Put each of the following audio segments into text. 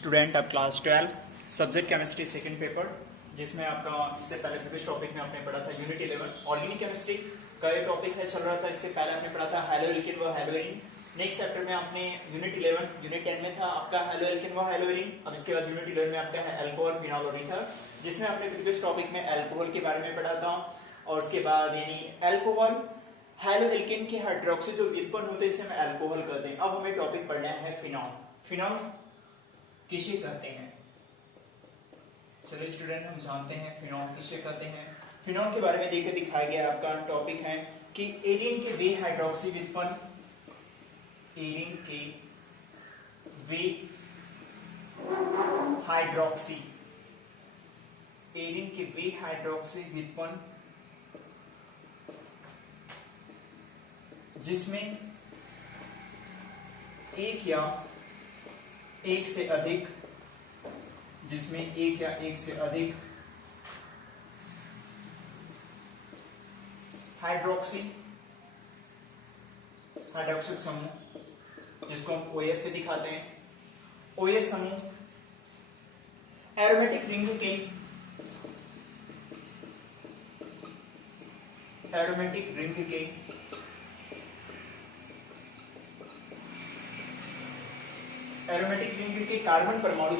Student अब class 12 subject chemistry second paper, जिसमें आपका इससे पहले प्रीवियस टॉपिक में आपने पढ़ा था यूनिट 11 ऑर्गेनिक केमिस्ट्री का ये टॉपिक है चल रहा था। इससे पहले आपने पढ़ा था हेलो एल्केन व हेलोइरिन। नेक्स्ट चैप्टर में आपने यूनिट 11 यूनिट 10 में था आपका हेलो एल्केन व हेलोइरिन। अब इसके बाद यूनिट 11 में आपका है अल्कोहल फिनॉल और ईथर, जिसमें आपने प्रीवियस टॉपिक में अल्कोहल के बारे में पढ़ा था। और उसके बाद यानी अल्कोहल हेलो एल्केन के हाइड्रोक्सी जो व्युत्पन्न होते हैं इसे हम अल्कोहल कहते हैं। अब हमें टॉपिक पढ़ना है फिनॉल। फिनॉल किसे कहते हैं? चलिए स्टूडेंट हम जानते हैं फिनॉल किसे कहते हैं। फिनॉल के बारे में देखकर दिखाया गया आपका टॉपिक है कि एरिन के वे हाइड्रोक्सी व्युत्पन्न, एरिन के वे हाइड्रोक्सी, एरिन के वे हाइड्रोक्सी व्युत्पन्न जिसमें एक या एक से अधिक, जिसमें एक या एक से अधिक हाइड्रोक्सिल समूह, जिसको हम OH से दिखाते हैं, OH समूह एरोमेटिक रिंग के कार्बन परमाणु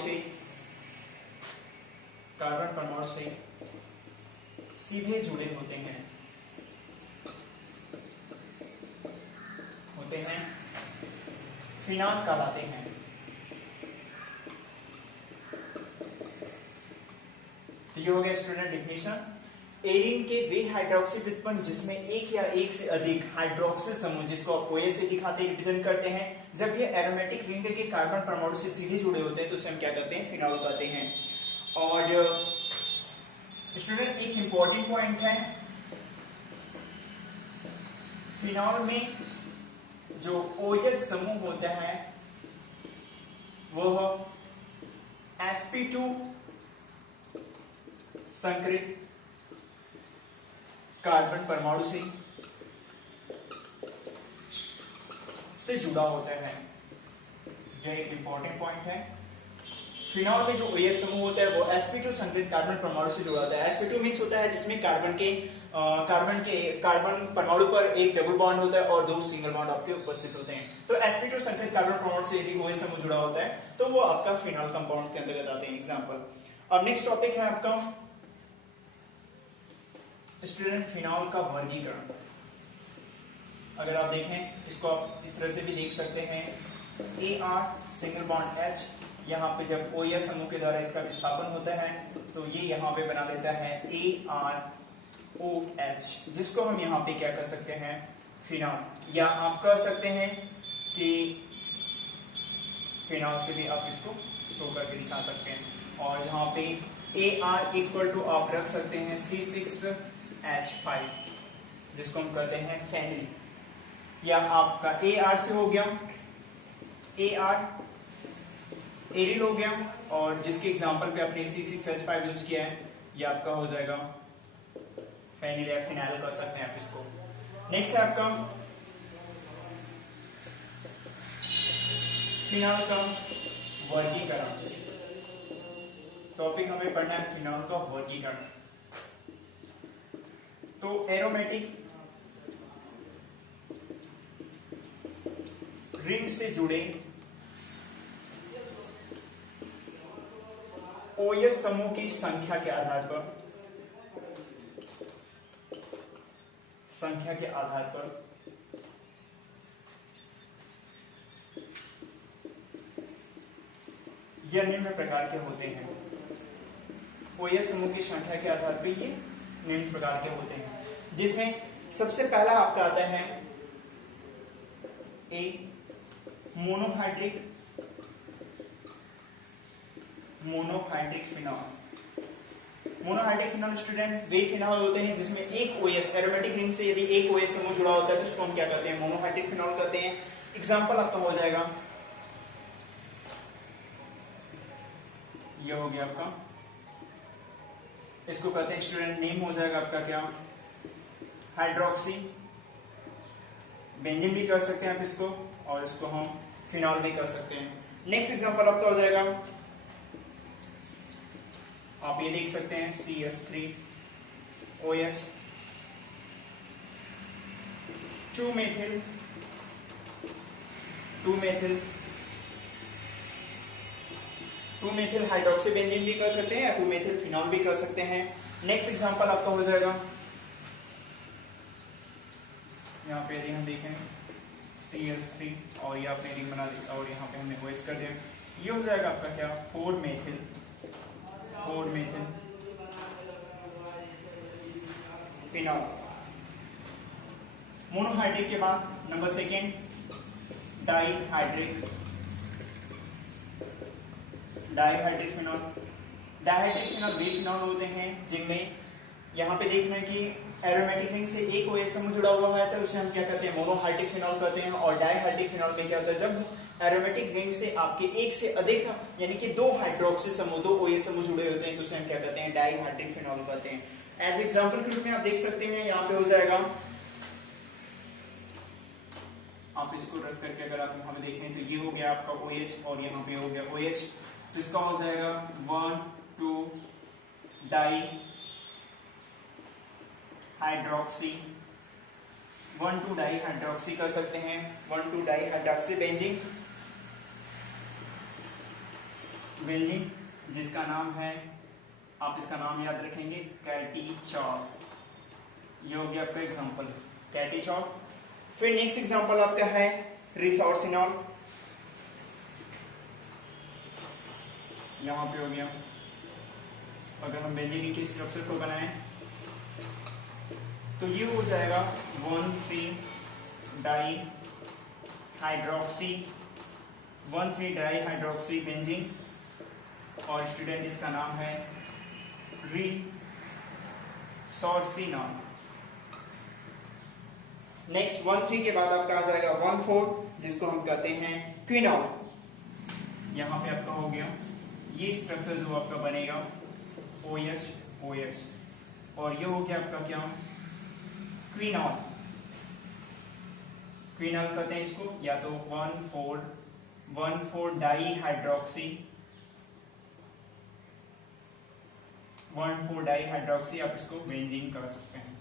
से सीधे जुड़े होते हैं फिनॉल कहलाते हैं। तो ये हो गया स्टूडेंट डिफिनेशन। एरिन के वे हाइड्रोक्सी व्युत्पन्न जिसमें एक या एक से अधिक हाइड्रोक्सिल समूह, जिसको आप OH से दिखाते हैं, रिप्रेजेंट करते हैं, जब ये एरोमेटिक रिंग के कार्बन परमाणु से सीधे जुड़े होते हैं तो उसे हम क्या कहते हैं? फिनॉल कहते हैं। और स्टूडेंट एक इंपॉर्टेंट पॉइंट है, फिनॉल में जो OH समूह होता है वह sp2 संकरित कार्बन परमाणु से जुड़ा होता है। यह एक इंपॉर्टेंट पॉइंट है। फिनॉल में जो OH समूह होता है वो sp2 संकरित कार्बन परमाणु से जुड़ा होता है। sp2 मिक्स होता है जिसमें कार्बन परमाणु पर एक डबल बॉन्ड होता है और दो सिंगल बॉन्ड आपके उपस्थित होते हैं। तो sp2 संकरित कार्बन परमाणु से यदि OH समूह जुड़ा होता है तो वो आपका फिनॉल कंपाउंड के अंतर्गत आते हैं। एग्जांपल। अब नेक्स्ट टॉपिक है आपका स्टूडेंट फिनॉल का वर्गीकरण। अगर आप देखें इसको आप इस तरह से भी देख सकते हैं, AR सिंगल बॉन्ड H, यहाँ पे जब OH समूह के द्वारा इसका विस्थापन होता है तो ये यहाँ पे बना लेता है ArOH, जिसको हम यहाँ पे क्या कर सकते हैं? फिनॉल। या आप कह सकते हैं कि फिनॉल से भी आप इसको शो करके दिखा सकते हैं। और जहाँ पे AR इक्वल टू आप रख सकते हैं C6H5, जिसको हम कहते हैं फेनिल। या आपका AR से हो गया AR एरिल हो गया, और जिसके एग्जांपल पे आपने C6H5 यूज किया है ये आपका हो जाएगा फेनिल या फिनाइल कर सकते हैं आप इसको। नेक्स्ट है आपका फिनॉल का वर्गीकरण। टॉपिक हमें पढ़ना है फिनॉल का वर्गीकरण। तो एरोमेटिक रिंग से जुड़े OH समूह की संख्या के आधार पर यह निम्न प्रकार के होते हैं। OH समूह की संख्या के आधार पर ये निम्न प्रकार के होते हैं, जिसमें सबसे पहला आपका आता है A monohydric phenol. Monohydric phenol student way phenol होते हैं जिसमें एक OH एरोमेटिक रिंग से यदि एक OH समूह जुड़ा होता है तो उसको हम क्या कहते हैं? मोनोहाइड्रिक फिनॉल कहते हैं। एग्जांपल आपका हो जाएगा, ये हो गया आपका, इसको कहते हैं स्टूडेंट नेम हो जाएगा आपका क्या? हाइड्रोक्सी बेंजीन भी कर सकते हैं आप इसको, और इसको हम फिनॉल भी कर सकते हैं। नेक्स्ट एग्जांपल आपका हो जाएगा आप ये देख सकते हैं CS3 OH, 2 methyl 2 methyl hydroxy benzene भी कर सकते हैं या 2 methyl फिनॉल भी कर सकते हैं। नेक्स्ट एग्जांपल आपका हो जाएगा, यहाँ पे यदि हम देखें CS3 और ये आपने रिंग बना दी और यहाँ पे हमने OH कर दिया, ये हो जाएगा आपका क्या 4 methyl फिनॉल। मोनोहाइड्रिक के बाद number second dihydric phenol. Dihydric phenol वे फिनॉल होते हैं जिनमें यहाँ पे देखना है कि एरोमेटिक रिंग से एक OH समूह जुड़ा हुआ है तो उसे हम क्या कहते हैं, मोनोहाइड्रिक फिनॉल कहते हैं। और डाईहाइड्रिक फिनॉल में क्या होता है, जब एरोमेटिक रिंग से आपके एक से अधिक यानी कि 2 हाइड्रोक्सी समूह 2 OH समूह जुड़े होते हैं तो उसे हम क्या कहते हैं, डाईहाइड्रिक फिनॉल कहते हैं। एज एग्जाम्पल के रूप में आप देख सकते हैं यहाँ पे हो जाएगा, आप इसको रख करके अगर आप यहाँ पे देखें तो ये हो गया आपका OH और यहाँ पे हो गया OH, तो इसका हो जाएगा 1 2 डाई हाइड्रोक्सी 1 2 डाई हाइड्रोक्सी कर सकते हैं, 1 2 डाई हाइड्रोक्सी बेंजीन जिसका नाम है, आप इसका नाम याद रखेंगे कैटीचॉल। ये हो गया आपका एग्जांपल कैटीचॉल। फिर नेक्स्ट एग्जांपल आपका है रिसोर्सिनॉल, यहां पे हो गया। अगर हम बेंजीन की स्ट्रक्चर को बनाएं तो ये हो जाएगा 1 3 डाई हाइड्रोक्सी बेंजीन और स्टूडेंट इसका नाम है रिसोर्सिनॉल। नेक्स्ट 1 3 के बाद आपका आ जाएगा 1 4 जिसको हम कहते हैं क्विनॉल। यहां पे आपका हो गया ये स्ट्रक्चर जो आपका बनेगा OH और ये हो गया आपका क्या क्विनॉल कहते हैं इसको, या तो 1 4 डाई हाइड्रोक्सी 1 4 डाई हाइड्रोक्सी आप इसको बेंजीन कर सकते हैं।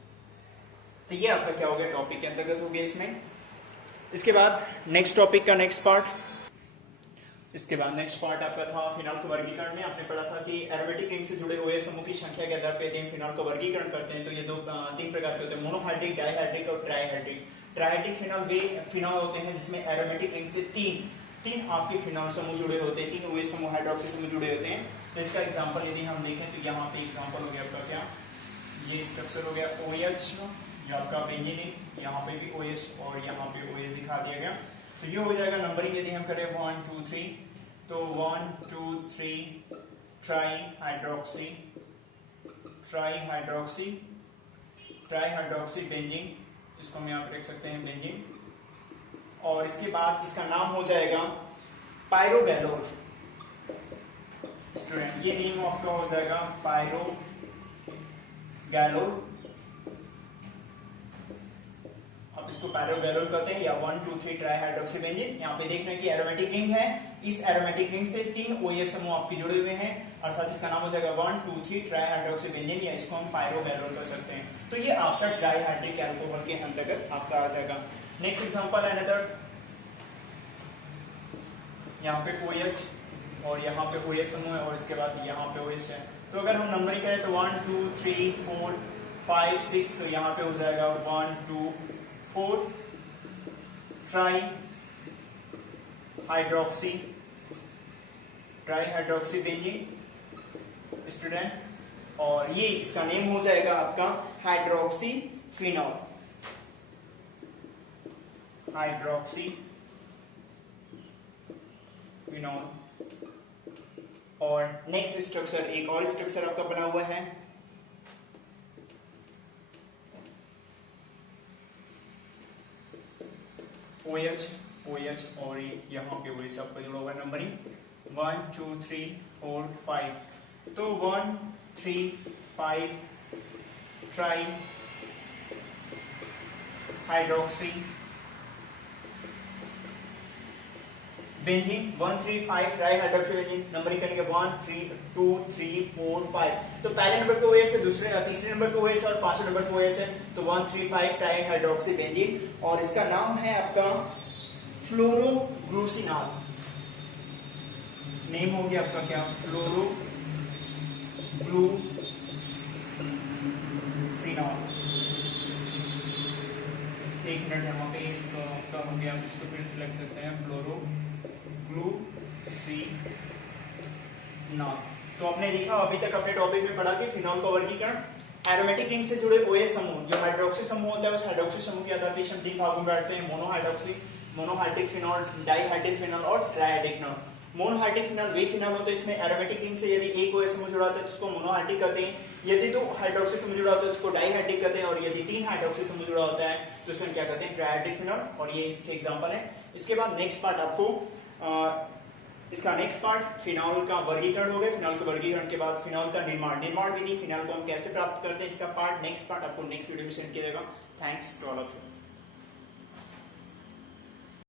तो ये आपका क्या हो गया, टॉपिक के अंतर्गत हो गया इसमें। इसके बाद नेक्स्ट टॉपिक का नेक्स्ट पार्ट आपका था फिनॉल के वर्गीकरण में। आपने पढ़ा था कि एरोमेटिक रिंग से जुड़े हुए समूह की संख्या के आधार पर हम फिनॉल का वर्गीकरण करते हैं। तो ये 3 प्रकार के होते हैं, मोनोहाइड्रिक, डाईहाइड्रिक और ट्राईहाइड्रिक। ट्राईहाइड्रिक फिनॉल वे फिनॉल होते हैं जिसमें एरोमेटिक रिंग से तीन आपके फिनॉल समूह जुड़े होते हैं, 3 OH समूह हाइड्रोक्सी समूह जुड़े होते हैं। तो इसका एग्जाम्पल यदि हम देखें तो यहाँ पे एग्जाम्पल हो गया आपका क्या, ये स्ट्रक्चर हो गया OH, ये आपका बेंजीन, यहाँ पे भी OH और यहाँ पे OH दिखा दिया गया। तो ये हो जाएगा नंबरिंग यदि हम करें 1 2 3 तो 1 2 3 ट्राई हाइड्रोक्सी बेंजीन, इसको हम यहाँ पे रख सकते हैं बेंजीन। और इसके बाद इसका नाम हो जाएगा पायरोगैलोल। स्टूडेंट ये नेम आपका हो जाएगा पायरोगैलोल, आप इसको पायरोगैलोल कहते हैं, या 1 2 3 ट्राई हाइड्रोक्सी बेंजीन। यहाँ पे देख रहे हैं कि एरोमेटिक रिंग है, इस एरोमेटिक रिंग से 3 OH समूह आपके जुड़े हुए हैं, अर्थात इसका नाम हो जाएगा 1 2 3 ट्राई हाइड्रोक्सी बेंजीन, या इसको हम पायरोगैलोल कर सकते हैं। तो ये आपका ट्राईहाइड्रिक अल्कोहल के अंतर्गत आपका आ जाएगा। नेक्स्ट एग्जांपल है अनदर, यहाँ पे OH और यहाँ पे OH समूह है और इसके बाद यहाँ पे OH है। तो अगर हम नंबरिंग करें तो 1 2 3 4 5 6, तो यहाँ पे हो जाएगा 1 2 4 ट्राई हाइड्रोक्सी बेंजीन स्टूडेंट, और ये इसका नेम हो जाएगा आपका हाइड्रोक्सी क्विनॉल। और नेक्स्ट स्ट्रक्चर, एक और स्ट्रक्चर आपका बना हुआ है OH और यहाँ पे OH आपका जुड़ा हुआ है नंबरिंग 1 2 3 4 5, तो 1 3 5 try hydroxy benzene 135 try hydroxy benzene, numbering करेंगे 1 3 2 3 4 5। तो पहले नंबर पे ओएस है, तीसरे नंबर पे ओएस है और पांचवें नंबर पे ओएस है, तो 135 ट्राई हाइड्रोक्सी बेंजीन। और इसका नाम है आपका फ्लोरोग्लूसिनॉल। नेम हो गया आपका क्या, फ्लोरोग्लूसिनॉल। एक मिनट यहाँ पे इसका आपका हो गया, इसको फिर सिलेक्ट करते हैं, फ्लोरोग्लूसिनॉल। तो आपने देखा अभी तक अपने टॉपिक में पढ़ा कि फिनॉल का वर्गीकरण एरोमेटिक रिंग से जुड़े ओएस समूह, जो हाइड्रोक्सी समूह होता है उस हाइड्रोक्सी समूह के आधार पर हम तीन भागों में बांटते हैं, मोनोहाइड्रोक्सी, मोनोहाइड्रिक फिनॉल, डाइहाइड्रिक फिनॉल और ट्राइहाइड्रिक फिनॉल। मोनोहाइड्रिक फिनॉल वे फिनॉल होता है, इसमें एरोमेटिक रिंग से यदि एक ओएस समूह जुड़ा होता है तो उसको मोनोहाइड्रिक कहते हैं, यदि दो हाइड्रोक्सी समूह जुड़ा होता है तो उसको डाइहाइड्रिक कहते हैं, और यदि तीन हाइड्रोक्सी समूह जुड़ा होता है तो इसमें क्या कहते हैं, ट्राइहाइड्रिक फिनॉल। और ये इसके एग्जांपल है। इसके बाद नेक्स्ट पार्ट आपको इसका नेक्स्ट पार्ट फिनॉल का वर्गीकरण हो गया। फिनॉल के वर्गीकरण के बाद फिनॉल का निर्माण विधि, फिनॉल को हम कैसे प्राप्त करते हैं, इसका पार्ट नेक्स्ट पार्ट आपको नेक्स्ट वीडियो में सेंड किया जाएगा। Thanks to all of you.